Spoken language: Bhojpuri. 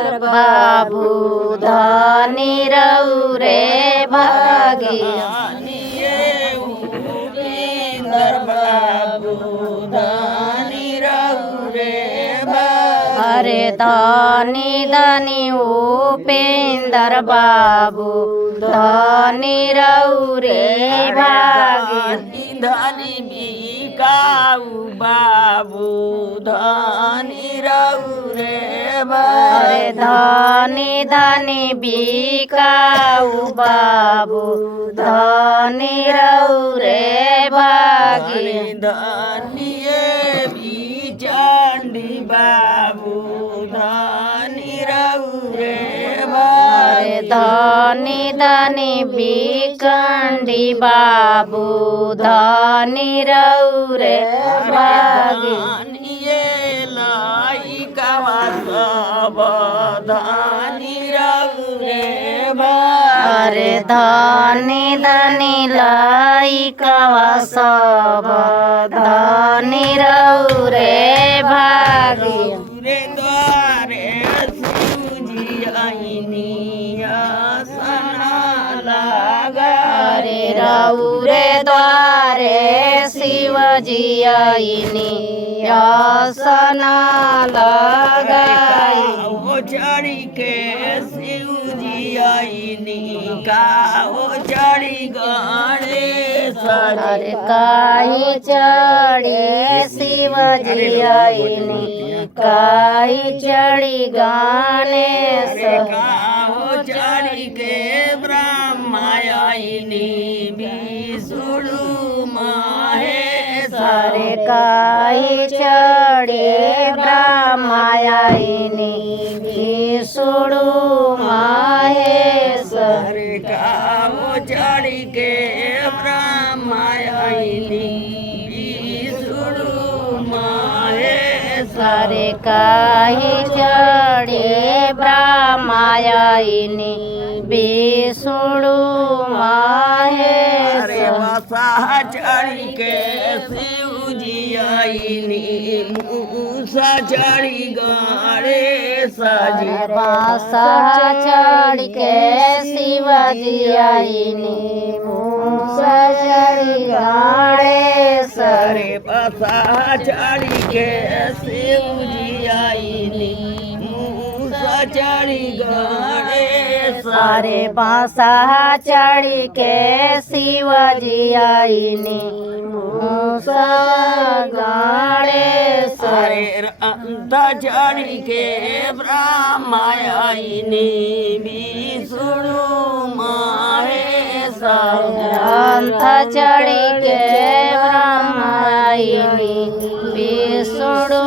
बाबू धनी रहू रे भागी अरे धनी धनी उपेंद्र बाबू धनी रहू रे भागी धनी बिकाऊ बाबू धनी रहू रे अरे धनी धनी बिकाऊ बाबू धनी रहू रे भागी धनी चंडी बाबू धनी रहू रे अरे धनी धनी बिकंडी बाबू धनी रहू रे भागी धनी रहू रे अरे धनी धनी लइकवा सब धनी रहू रे भागी रे द्वारे सूझी सना लगा अरे रहू रे द्वारे शिवजी आईनी आसना लगाई चढ़ी के शिवजी आईनी का चढ़ी गणेश अरे काई चढ़ी शिवजी आईनी काई चढ़ी गणेश चढ़ी के ब्रह्मा आईनी विष्णु महेश अरे काई चढ़ी ब्रह्मा आईनी विष्णु महेश अरे चढ़ी के ब्रह्मा आईनी विष्णु महेश अरे काई चढ़ी ब्रह्मा आईनी विष्णु महेश अरे बसा चढ़ी के शिवजी आईनी मूसा चढ़ी गणेश जी बासा चढ़ के शिवजी आईनी मूसा चढ़ी गणेश अरे बसा चढ़ी के शिवजी आईनी मूसा चढ़ी गणेश अरे बासा चढ़ के शिवजी आईनी मूसा गणेश अरे अंत चढ़ी के ब्रह्मा आईनी विष्णु महेश अंत चढ़ के ब्रह्मा आईनी विष्णु